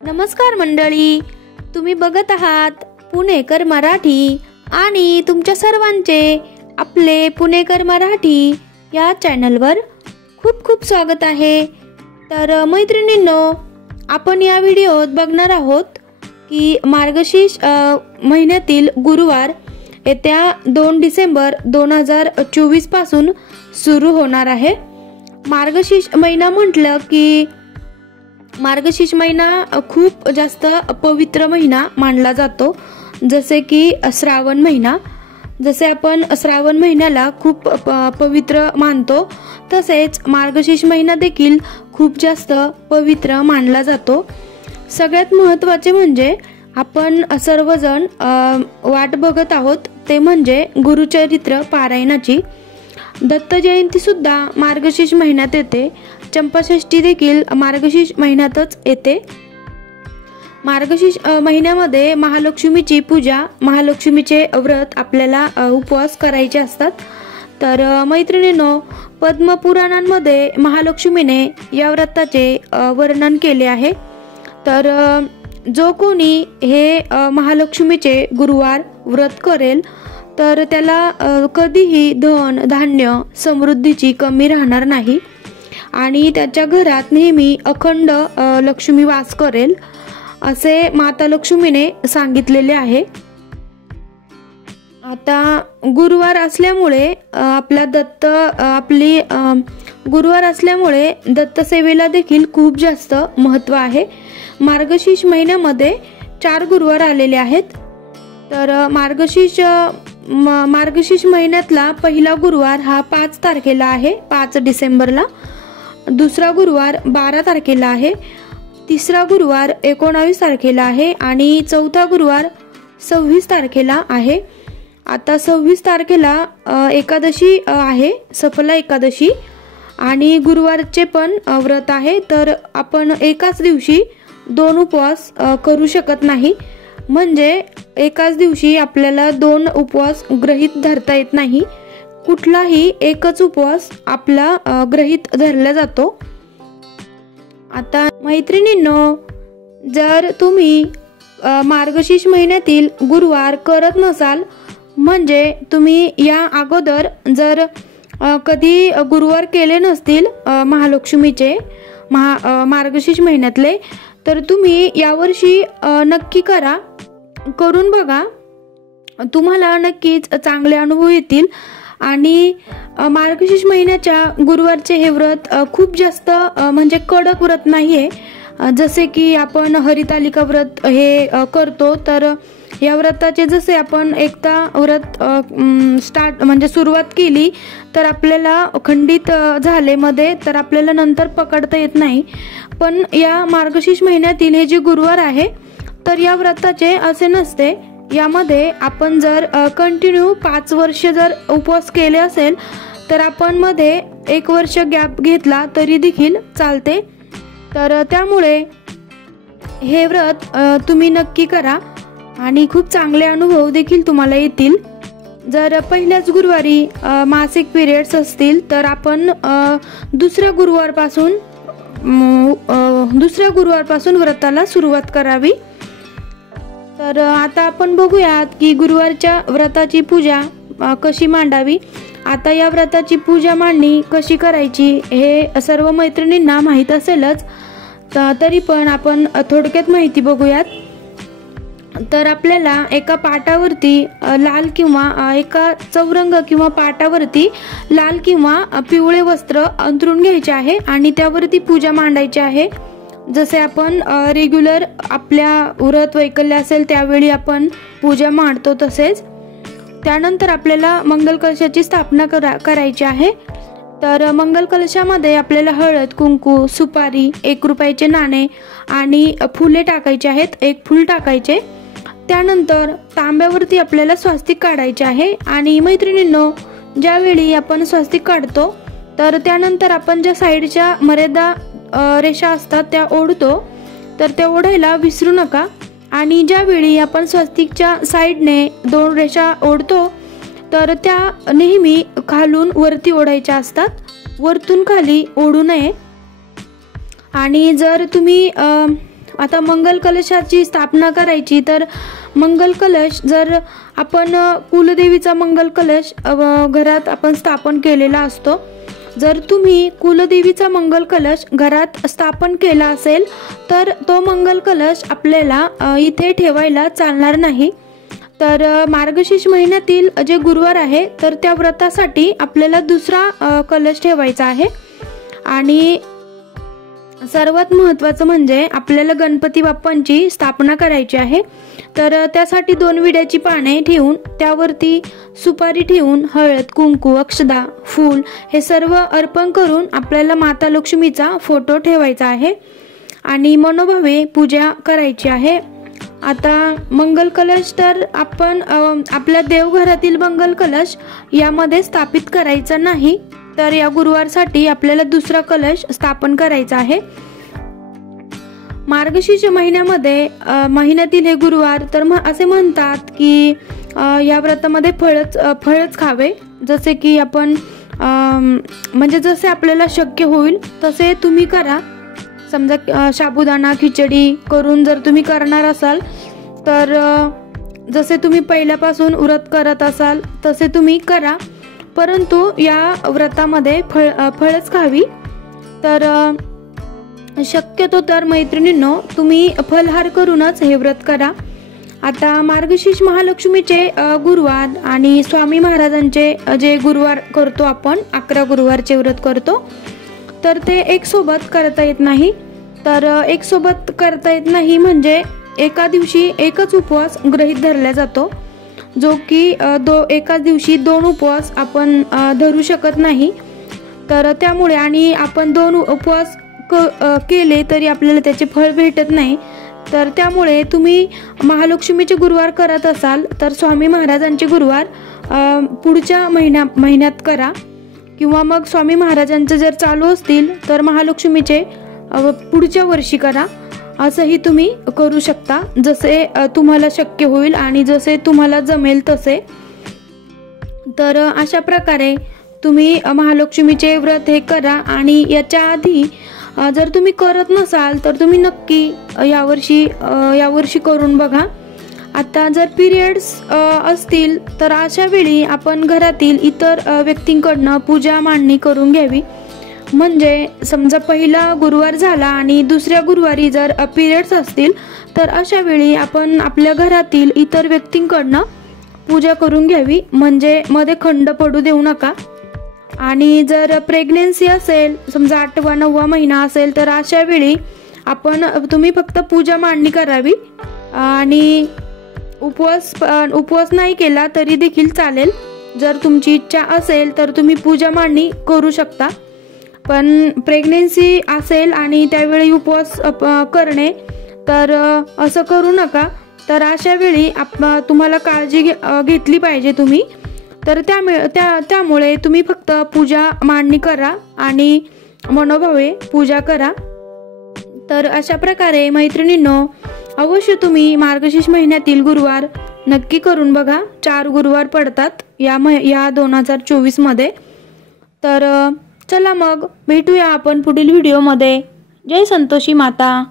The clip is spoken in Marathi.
नमस्कार मंडळी, तुम्ही बघत आहात पुणेकर मराठी आणि तुमच्या सर्वांचे आपले पुणेकर मराठी या चॅनलवर खूप खूप स्वागत आहे। तर मैत्रिणींनो, आपण या व्हिडिओत बघणार आहोत की मार्गशीर्ष महिन्यातील गुरुवार येत्या 2 डिसेंबर 2024 पासून सुरू होणार आहे। मार्गशीर्ष महिना म्हटलं की मार्गशीर्ष महिना खूप जास्त पवित्र महिना मानला जातो, जसे की श्रावण महिना। जसे आपण श्रावण महिन्याला खूप पवित्र मानतो, तसेच मार्गशीर्ष महिना देखील खूप जास्त पवित्र मानला जातो। सगळ्यात महत्त्वाचे म्हणजे आपण सर्वजण वाट बघत आहोत ते म्हणजे गुरुचरित्र पारायणाची। दत्त जयंती सुद्धा मार्गशीर्ष महिन्यात येते, चंपाषष्ठी देखील मार्गशीर्ष महिन्यातच येते। मार्गशीर्ष महिन्यामध्ये महालक्ष्मीची पूजा, महालक्ष्मीचे व्रत आपल्याला उपवास करायचे असतात। तर मैत्रिणींनो, पद्मपुराणांमध्ये महालक्ष्मीने या व्रताचे वर्णन केले आहे। तर जो कोणी हे महालक्ष्मीचे गुरुवार व्रत करेल तर त्याला कधीही धन धान्य समृद्धीची कमी राहणार नाही आणि त्याच्या घरात नेहमी अखंड लक्ष्मी वास करेल, असे माता लक्ष्मीने सांगितलेले आहे। आता गुरुवार असल्यामुळे गुरुवार असल्यामुळे दत्त सेवेला देखील खूप जास्त महत्त्व आहे। मार्गशीर्ष महिन्यामध्ये 4 गुरुवार आलेले आहेत। तर मार्गशीर्ष महिन्यातला पहिला गुरुवार हा 5 तारखेला आहे, 5 डिसेंबरला। दुसरा गुरुवार 12 तारखेला आहे, तिसरा गुरुवार 19 तारखेला आहे आणि चौथा गुरुवार 26 तारखेला आहे। आता 26 तारखेला एकादशी आहे, सफला एकादशी, आणि गुरुवारचे पण व्रत आहे। तर आपण एकाच दिवशी 2 उपवास करू शकत नाही, म्हणजे एकाच दिवशी आपल्याला 2 उपवास गृहीत धरता येत नाही। कुठलाही एकच उपवास आपला गृहीत धरला जातो। आता मैत्रिणींनो, जर तुम्ही मार्गशीर्ष महिन्यातील गुरुवार करत नसाल, म्हणजे तुम्ही या अगोदर जर कधी गुरुवार केले नसतील महालक्ष्मीचे मार्गशीर्ष महिन्यातले, तर तुम्ही यावर्षी नक्की करून बघा, तुम्हाला नक्कीच चांगले अनुभव येतील। आणि मार्गशीर्ष महिन्याच्या गुरुवारचे हे व्रत खूप जास्त म्हणजे कडक व्रत नाहीये, जसे की आपण हरितालिका व्रत हे करतो। तर या व्रताचे जसे आपण एकदा व्रत सुरुवात केली तर आपल्याला खंडित झाले मध्ये, तर आपल्याला नंतर पकडता येत नाही। पण या मार्गशीर्ष महिन्यातील हे जे गुरुवार आहे, तर या व्रताचे असे नसते। यामध्ये आपण जर कंटिन्यू 5 वर्ष जर उपवास केले असेल, तर आपण मध्ये 1 वर्ष गॅप घेतला तरी देखील चालते। तर त्यामुळे हे व्रत तुम्ही नक्की करा आणि खूप चांगले अनुभव देखील तुम्हाला येतील। जर पहिल्याच गुरुवारी मासिक पिरियड्स असतील तर आपण दुसऱ्या गुरुवारपासून व्रताला सुरुवात करावी। तर आता आपण बघूयात की गुरुवारच्या व्रताची पूजा कशी मांडावी। आता या व्रताची पूजा मांडणी कशी करायची हे सर्व मैत्रिणींना माहीत असेलच, तरी पण आपण थोडक्यात माहिती बघूयात। तर आपल्याला एका पाटावरती लाल किंवा एका चौरंग किंवा पाटावरती लाल किंवा पिवळे वस्त्र अंथरून घ्यायचे आहे आणि त्यावरती पूजा मांडायची आहे। जसे आपण रेग्युलर आपल्या व्रत वैकल्य असेल त्यावेळी आपण पूजा मांडतो तसेच। त्यानंतर आपल्याला मंगल कलशाची स्थापना करायची आहे। तर मंगल कलशामध्ये आपल्याला हळद, कुंकू, सुपारी, 1 रुपयाचे नाणे आणि फुले टाकायचे आहेत, 1 फूल टाकायचे। त्यानंतर तांब्यावरती आपल्याला स्वास्तिक काढायचे आहे। आणि मैत्रिणींनो, ज्यावेळी आपण स्वास्तिक काढतो तर त्यानंतर आपण ज्या साईडच्या मर्यादा रेषा असतात त्या ओढतो, तर त्या ओढायला विसरू नका। आणि ज्यावेळी आपण स्वास्तिकच्या साईडने 2 रेषा ओढतो तर त्या नेहमी खालून वरती ओढायच्या असतात, वरतून खाली ओढू नये। आणि जर तुम्ही आता मंगल कलशाची स्थापना करायची, तर मंगल कलश जर आपण कुलदेवीचा मंगल कलश घरात आपण स्थापन केलेला असतो. जर तुम्ही कुलदेवीचा मंगल कलश घरात स्थापन केला असेल तर तो मंगल कलश आपल्याला इथे ठेवायला चालणार नाही. तर मार्गशीर्ष महिन्यातील जे गुरुवार आहे तर त्या व्रतासाठी आपल्याला दुसरा कलश ठेवायचा आहे. आणि सर्वात महत्त्वाचं म्हणजे आपल्याला गणपती बाप्पांची स्थापना करायची आहे. तर त्यासाठी 2 विड्याची पाने ठेवून त्यावरती सुपारी ठेवून हळद, कुंकू, अक्षदा, फूल हे सर्व अर्पण करून आपल्याला माता लक्ष्मीचा फोटो ठेवायचा आहे आणि मनोभावे पूजा करायची आहे. आता मंगल कलश तर आपण आपल्या देवघरातील मंगल कलश यामध्ये स्थापित करायचा नाही. तर या गुरुवारसाठी आपल्याला दुसरा कलश स्थापन करायचा आहे. मार्गशीर्ष महिन्यातील हे गुरुवार तर असे म्हणतात की या व्रतामध्ये फळच खावे. जसे की आपण म्हणजे जसे आपल्याला शक्य होईल तसे तुम्ही करा. समजा साबुदाणा खिचडी करून जर तुम्ही करणार असाल तर जसे तुम्ही पहिल्यापासून व्रत करत असाल तसे तुम्ही करा, परंतु या व्रतामध्ये फळच खावी. तर शक्यतो तर मैत्रिणींनो तुम्ही फलहार करूनच हे व्रत करा. आता मार्गशीर्ष महालक्ष्मीचे गुरुवार आणि स्वामी महाराजांचे जे गुरुवार करतो आपण 11 गुरुवारचे व्रत करतो तर ते एक सोबत करता येत नाही. तर एक सोबत करता येत नाही म्हणजे एका दिवशी एकच उपवास गृहीत धरला जातो, जो की एकाच दिवशी 2 उपवास आपण धरू शकत नाही. तर त्यामुळे आणि आपण 2 उपवास केले तरी आपल्याला त्याचे फळ भेटत नाही. तर त्यामुळे तुम्ही महालक्ष्मीचे गुरुवार करत असाल तर स्वामी महाराजांचे गुरुवार पुढच्या महिन्यात करा, किंवा मग स्वामी महाराजांचे जर चालू असतील तर महालक्ष्मीचे पुढच्या वर्षी करा. असंही तुम्ही करू शकता, जसे तुम्हाला शक्य होईल आणि जसे तुम्हाला जमेल तसे. तर अशा प्रकारे तुम्ही महालक्ष्मीचे व्रत हे करा. आणि याच्या आधी जर तुम्ही करत नसाल तर तुम्ही नक्की यावर्षी करून बघा. आता जर पिरियड्स असतील तर अशा वेळी आपण घरातील इतर व्यक्तींकडनं पूजा मांडणी करून घ्यावी. म्हणजे समजा पहिला गुरुवार झाला आणि दुसऱ्या गुरुवारी जर पिरियड्स असतील तर अशा वेळी आपण आपल्या घरातील इतर व्यक्तींकडनं पूजा करून घ्यावी, म्हणजे मध्ये खंड पडू देऊ नका. आणि जर प्रेग्नेन्सी असेल, समजा 8वा 9वा महिना असेल तर अशा वेळी तुम्ही फक्त पूजा मांडणी करावी आणि उपवास नाही केला तरी देखील चालेल. जर तुमची इच्छा असेल तर तुम्ही पूजा मांडणी करू शकता. पण प्रेग्नेन्सी असेल आणि त्यावेळी उपवास करणे तर असं करू नका. तर अशा वेळी तुम्हाला काळजी घेतली पाहिजे तुम्ही. तर त्यामुळे तुम्ही फक्त पूजा मांडणी करा आणि मनोभावे पूजा करा. तर अशा प्रकारे मैत्रिणींनो अवश्य तुम्ही मार्गशीर्ष महिन्यातील गुरुवार नक्की करून बघा. 4 गुरुवार पडतात या 2024 मध्ये. तर चला मग भेटूया आपण पुढील व्हिडिओमध्ये. जय संतोषी माता.